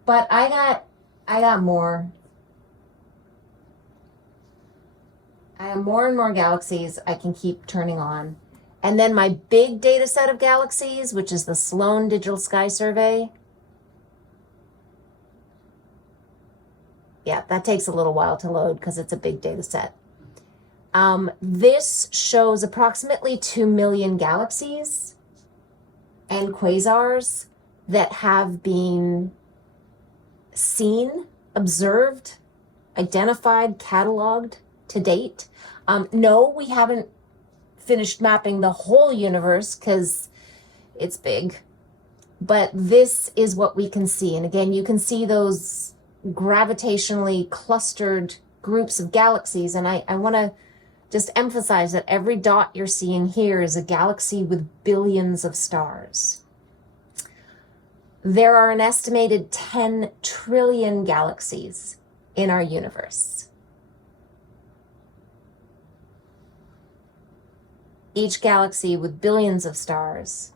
But I got more. I have more and more galaxies I can keep turning on. And then my big data set of galaxies, which is the Sloan Digital Sky Survey. Yeah, that takes a little while to load because it's a big data set. This shows approximately 2 million galaxies and quasars that have been seen, observed, identified, cataloged to date. No, we haven't finished mapping the whole universe because it's big, but this is what we can see. And again, you can see those gravitationally clustered groups of galaxies. And I want to just emphasize that every dot you're seeing here is a galaxy with billions of stars. There are an estimated 10 trillion galaxies in our universe. Each galaxy with billions of stars.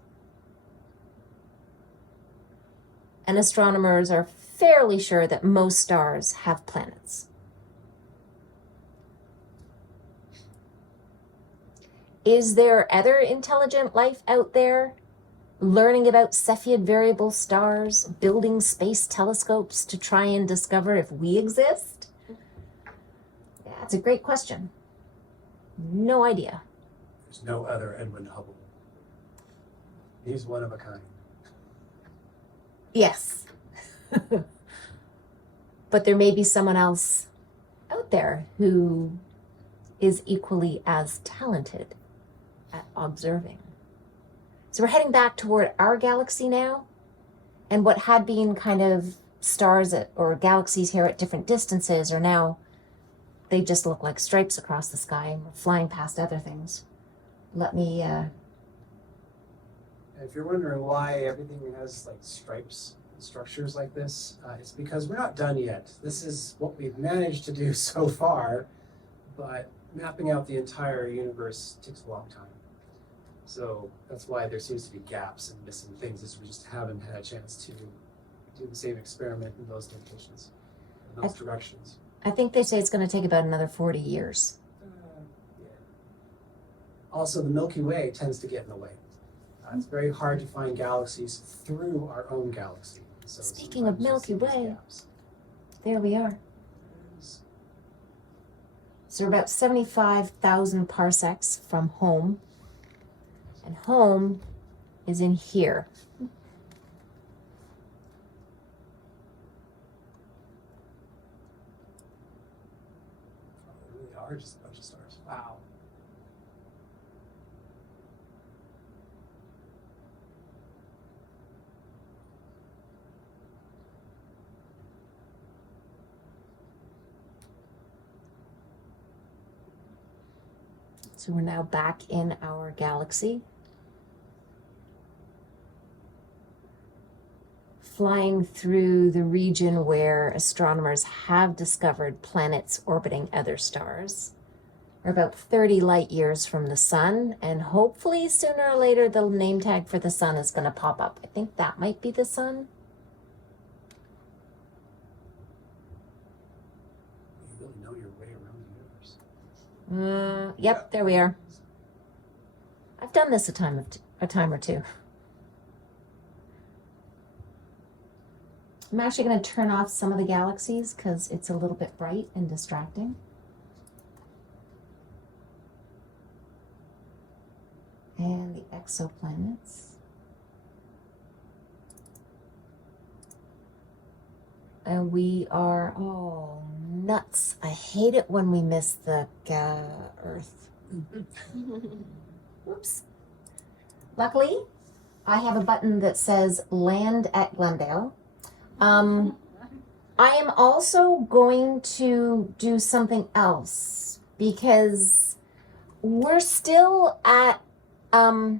And astronomers are fairly sure that most stars have planets. Is there other intelligent life out there learning about Cepheid variable stars, building space telescopes to try and discover if we exist? Yeah, that's a great question. No idea. There's no other Edwin Hubble. He's one of a kind. Yes. But there may be someone else out there who is equally as talented at observing. So we're heading back toward our galaxy now, and what had been kind of stars or galaxies here at different distances are now, they just look like stripes across the sky, and we're flying past other things. Let me, If you're wondering why everything has like stripes and structures like this, it's because we're not done yet. This is what we've managed to do so far, but mapping out the entire universe takes a long time. So that's why there seems to be gaps and missing things, is we just haven't had a chance to do the same experiment in those locations, in those directions. I think they say it's going to take about another 40 years. Yeah. Also, the Milky Way tends to get in the way. It's very hard to find galaxies through our own galaxy. So Speaking of sometimes Milky you see these Way, gaps. there we are. So we're about 75,000 parsecs from home. And home is in here. They really are just a bunch of stars. Wow. So we're now back in our galaxy. Flying through the region where astronomers have discovered planets orbiting other stars. We're about 30 light years from the sun, and hopefully sooner or later the name tag for the sun is going to pop up. I think that might be the sun. You really know your way around the universe. Yep, there we are. I've done this a time or two. I'm actually going to turn off some of the galaxies because it's a little bit bright and distracting. And the exoplanets. And we are, oh, nuts. I hate it when we miss the Earth. Oops. Luckily, I have a button that says land at Glendale. I am also going to do something else because we're still at, we're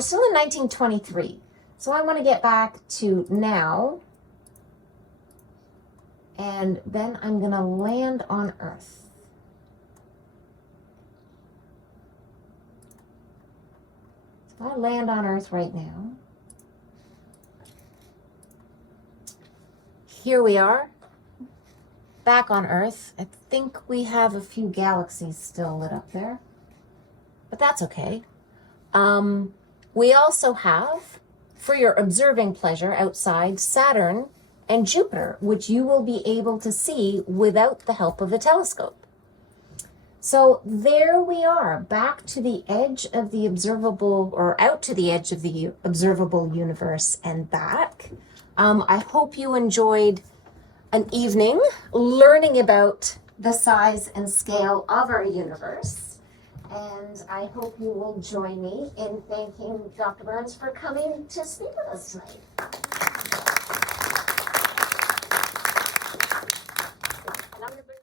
still in 1923. So I want to get back to now. And then I'm going to land on Earth. So if I land on Earth right now, here we are, back on Earth. I think we have a few galaxies still lit up there, but that's okay. We also have, for your observing pleasure outside, Saturn and Jupiter, which you will be able to see without the help of a telescope. So there we are, back to the edge of the observable, or out to the edge of the observable universe and back. I hope you enjoyed an evening learning about the size and scale of our universe. And I hope you will join me in thanking Dr. Burns for coming to speak with us tonight.